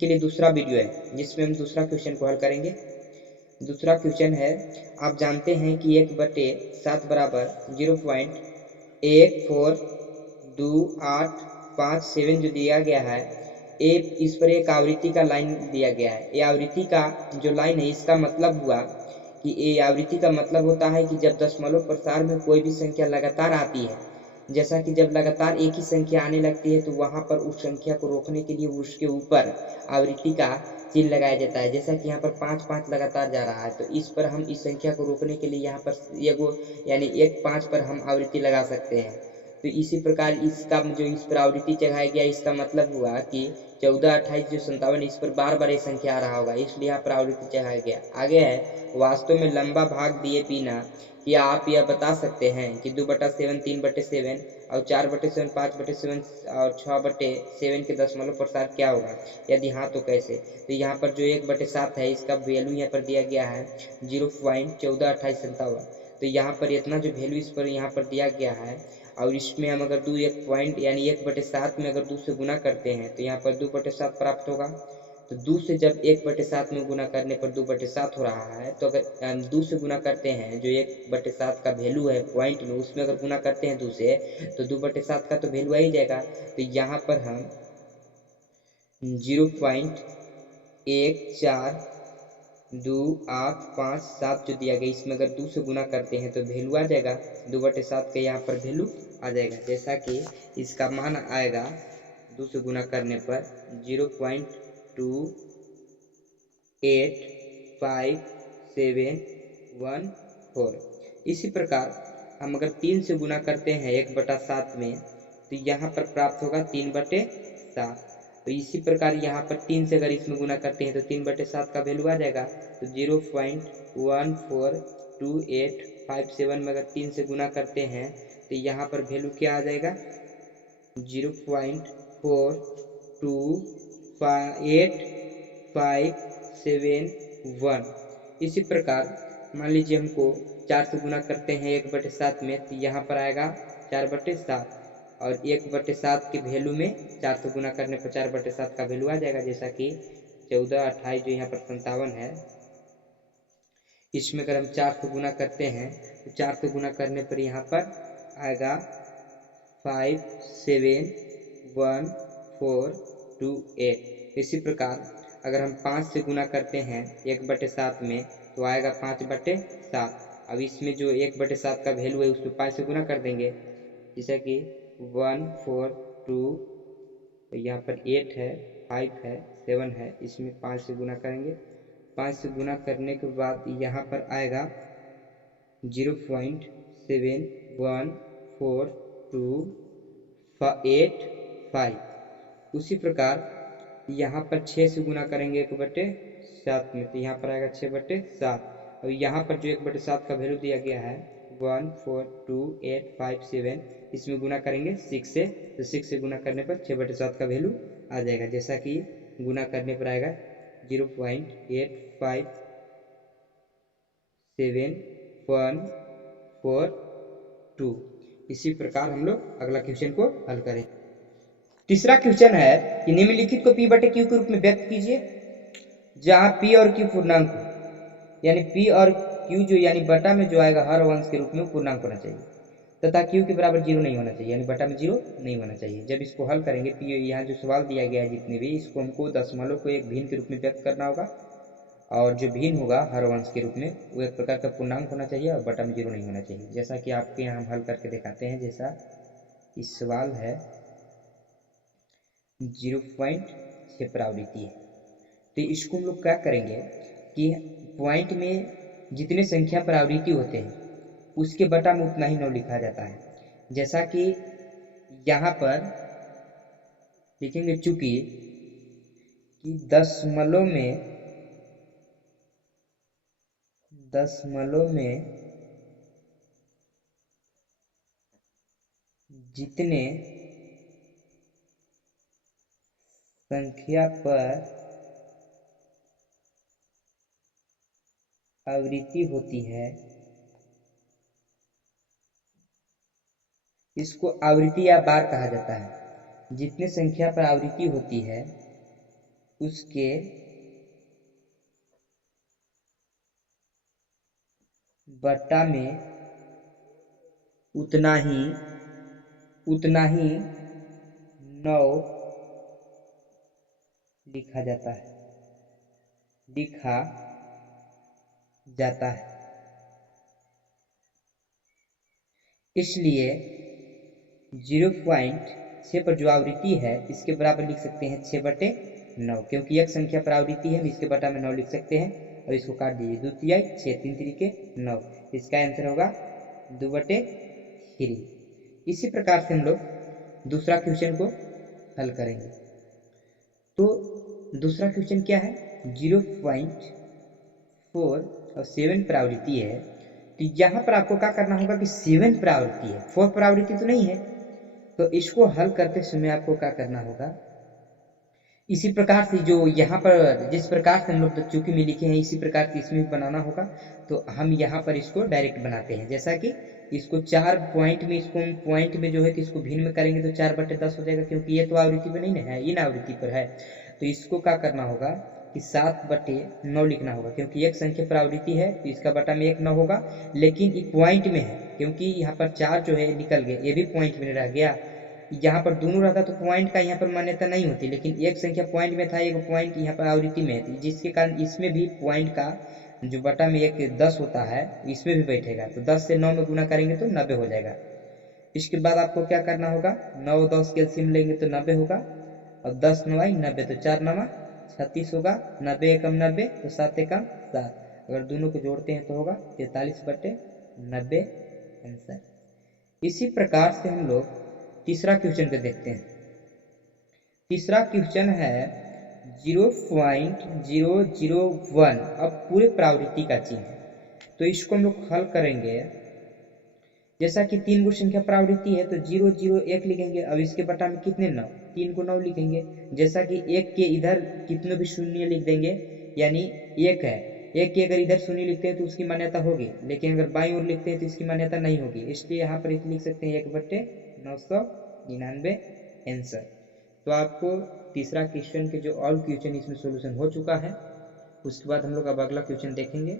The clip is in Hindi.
के लिए दूसरा वीडियो है जिसमें हम दूसरा क्वेश्चन को हल करेंगे। दूसरा क्वेश्चन है, आप जानते हैं कि 1/7 बराबर 0.142857 जो दिया गया है, इस पर एक आवृत्ति का लाइन दिया गया है। ये आवृत्ति का जो लाइन है इसका मतलब हुआ कि ये आवृत्ति का मतलब होता है कि जब दशमलव प्रसार में कोई भी संख्या लगातार आती है, जैसा कि जब लगातार एक ही संख्या आने लगती है तो वहां पर उस संख्या को रोकने के लिए उसके ऊपर आवृत्ति का चिन्ह लगाया जाता है। जैसा कि यहाँ पर 5 लगातार जा रहा है, तो इस पर हम इस संख्या को रोकने के लिए यहाँ पर यानी 1 5 पर हम आवृत्ति लगा सकते हैं। तो इसी प्रकार इसका जो इस पर आवृत्ति चढ़ाया गया, इसका मतलब हुआ कि 14 28 जो 57 इस पर बार बार ये संख्या आ रहा होगा, इसलिए यहाँ पर आवृत्ति चढ़ाया गया। आगे है, वास्तव में लंबा भाग दिए बिना क्या आप यह बता सकते हैं कि 2/7 3/7 और 4/7 5/7 और 6/7 के दशमलव प्रसार क्या होगा? यदि हाँ तो कैसे? तो यहाँ पर जो 1/7 है इसका वैल्यू यहाँ पर दिया गया है 0.142857। तो यहाँ पर इतना जो वैल्यू इस पर यहाँ पर दिया गया है, और इसमें हम अगर 1 यानी 1/7 में अगर 2 से गुना करते हैं तो यहाँ पर 2/7 प्राप्त होगा। तो 2 से जब 1/7 में गुना करने पर 2/7 हो रहा है, तो अगर 2 से गुना करते हैं, जो 1/7 का वैल्यू है पॉइंट में, उसमें अगर गुना करते हैं 2 से, तो 2/7 का तो वैल्यू आ ही जाएगा। तो यहाँ पर हम 0.1428557 जो दिया गया, इसमें अगर 2 से गुना करते हैं तो वैल्यू आ जाएगा 2/7 का, यहाँ पर वैल्यू आ जाएगा। जैसा कि इसका मान आएगा 2 से गुना करने पर 0.285714। इसी प्रकार हम अगर 3 से गुना करते हैं 1/7 में, तो यहाँ पर प्राप्त होगा 3/7। तो इसी प्रकार यहाँ पर 3 से अगर इसमें गुना करते हैं तो 3/7 का वैल्यू आ जाएगा। तो 0.142857 में अगर 3 से गुना करते हैं तो यहाँ पर वैल्यू क्या आ जाएगा? 0.428571। इसी प्रकार मान लीजिए हमको 4 से गुना करते हैं 1/7 में, तो यहाँ पर आएगा 4/7, और 1/7 के वैल्यू में 4 से गुना करने पर 4/7 का वैल्यू आ जाएगा। जैसा कि 14 28 जो यहाँ पर 57 है, इसमें अगर हम 4 से गुना करते हैं तो 4 से गुना करने पर यहाँ पर आएगा 571428। इसी प्रकार अगर हम 5 से गुना करते हैं 1/7 में, तो आएगा 5/7। अब इसमें जो 1/7 का वैल्यू है उसमें 5 से गुना कर देंगे, जैसा कि 142, यहाँ पर 8 है, 5 है, 7 है, इसमें 5 से गुना करेंगे। 5 से गुना करने के बाद यहाँ पर आएगा 0.714285। उसी प्रकार यहाँ पर 6 से गुना करेंगे 1/7 में, तो यहाँ पर आएगा 6/7। और यहाँ पर जो 1/7 का वैल्यू दिया गया है 142857, इसमें गुना करेंगे 6 से, तो 6 से गुना करने पर 6/7 का वैल्यू आ जाएगा। जैसा कि गुना करने पर आएगा 0.857142। इसी प्रकार हम लोग अगला क्वेश्चन को हल करें। तीसरा क्वेश्चन है कि निम्नलिखित को P/Q के रूप में व्यक्त कीजिए, जहां P और Q पूर्णांक हो, यानी P और Q जो यानी बटा में जो आएगा हर अंश के रूप में पूर्णांक होना चाहिए, तथा Q के बराबर 0 नहीं होना चाहिए, यानी बटा में 0 नहीं होना चाहिए। जब इसको हल करेंगे, P यहाँ जो सवाल दिया गया है जितने भी, इसको हमको दशमलव को एक भिन्न के रूप में व्यक्त करना होगा, और जो भिन्न होगा हर अंश के रूप में वो एक प्रकार का पूर्णांक होना चाहिए और बटा में 0 नहीं होना चाहिए। जैसा कि आपके यहाँ हम हल करके दिखाते हैं। जैसा इस सवाल है 0.6 पर आवृत्ति है, तो इसको हम लोग क्या करेंगे कि पॉइंट में जितने संख्या पर आवृत्ति होते हैं उसके बटा में उतना ही 9 लिखा जाता है। जैसा कि यहाँ पर लिखेंगे, चूंकि दशमलव में जितने संख्या पर आवृत्ति होती है इसको आवृत्ति या बार कहा जाता है। जितने संख्या पर आवृत्ति होती है उसके बट्टा में उतना ही 9 लिखा जाता है। इसलिए 0.6 पर जो आवृत्ति है इसके बराबर लिख सकते हैं 6/9, क्योंकि एक संख्या पर आवृत्ति है, हम इसके बटा में 9 लिख सकते हैं। और इसको काट दीजिए, 2 तिहाई 6, 3 तिरिके 9, इसका आंसर होगा 2/3। इसी प्रकार से हम लोग दूसरा क्वेश्चन को हल करेंगे। तो दूसरा क्वेश्चन क्या है, 0.4 और 7 पर आवृत्ति है। तो यहाँ पर आपको क्या करना होगा कि 7 पर आवृत्ति है, 4 पर आवृत्ति तो नहीं है। तो इसको हल करते समय आपको क्या करना होगा, इसी प्रकार से जो यहाँ पर जिस प्रकार से हम लोग चूंकि में लिखे हैं इसी प्रकार से इसमें भी बनाना होगा। तो हम यहाँ पर इसको डायरेक्ट बनाते हैं, जैसा कि इसको 4 पॉइंट में, इसको हम पॉइंट में जो है कि इसको भिन्न में करेंगे तो 4/10 हो जाएगा, क्योंकि ये तो आवृत्ति पर नहीं ना है, इन आवृत्ति पर है। तो इसको क्या करना होगा कि 7/9 लिखना होगा, क्योंकि एक संख्या पर आवृत्ति है तो इसका बटा में 1 9 होगा। लेकिन ये पॉइंट में है, क्योंकि यहाँ पर 4 जो है निकल गए, ये भी पॉइंट में रह गया। यहाँ पर दोनों रहता तो पॉइंट का यहाँ पर मान्यता नहीं होती, लेकिन एक संख्या पॉइंट में था, एक पॉइंट यहाँ पर आवृत्ति में थी, जिसके कारण इसमें भी पॉइंट का जो बटा में 1 10 होता है इसमें भी बैठेगा। तो 10 से 9 में गुना करेंगे तो 90 हो जाएगा। इसके बाद आपको क्या करना होगा, 9 10 के एलसीएम लेंगे तो 90 होगा, और 10 9 90, तो 4 9 36 होगा, 90 एकम 90, तो 7 एकम 7, अगर दोनों को जोड़ते हैं तो होगा 43/90 आंसर। इसी प्रकार से हम लोग तीसरा क्वेश्चन को देखते हैं। तीसरा क्वेश्चन है 0.001, अब पूरे प्रावृत्ति का चिन्ह है। तो इसको हम लोग हल करेंगे, जैसा कि 3 गो संख्या प्रावृत्ति है तो 0 0 1 लिखेंगे। अब इसके बटा में कितने 9, 3 को 9 लिखेंगे। जैसा कि 1 के इधर कितने भी शून्य लिख देंगे, यानी 1 है, 1 के अगर इधर शून्य लिखते हैं तो उसकी मान्यता होगी, लेकिन अगर बाईं ओर लिखते हैं तो इसकी मान्यता नहीं होगी। इसलिए यहाँ पर लिख सकते हैं 1/999 आंसर। तो आपको तीसरा क्वेश्चन के जो ऑल क्वेश्चन इसमें सोल्यूशन हो चुका है। उसके बाद हम लोग अब अगला क्वेश्चन देखेंगे।